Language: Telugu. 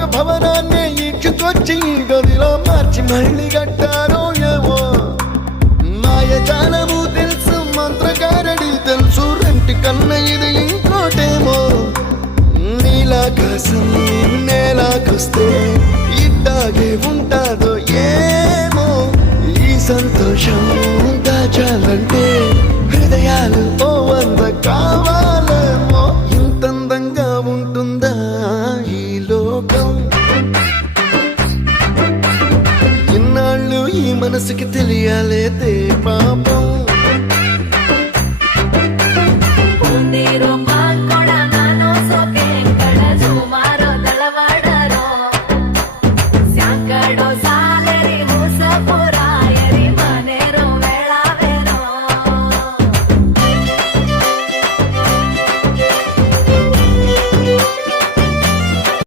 ఒక భవనాన్ని ఈడ్చుకొచ్చి గదిలో మార్చి మళ్ళీ కట్టారో ఏమో మాయజాలము తెలుసు మంత్రగారడి తెలుసు రెంటి కన్న ఇది ఇంకోటేమో నీలాకాశం నేలాకొస్తే ఇట్టాగే ఉంటా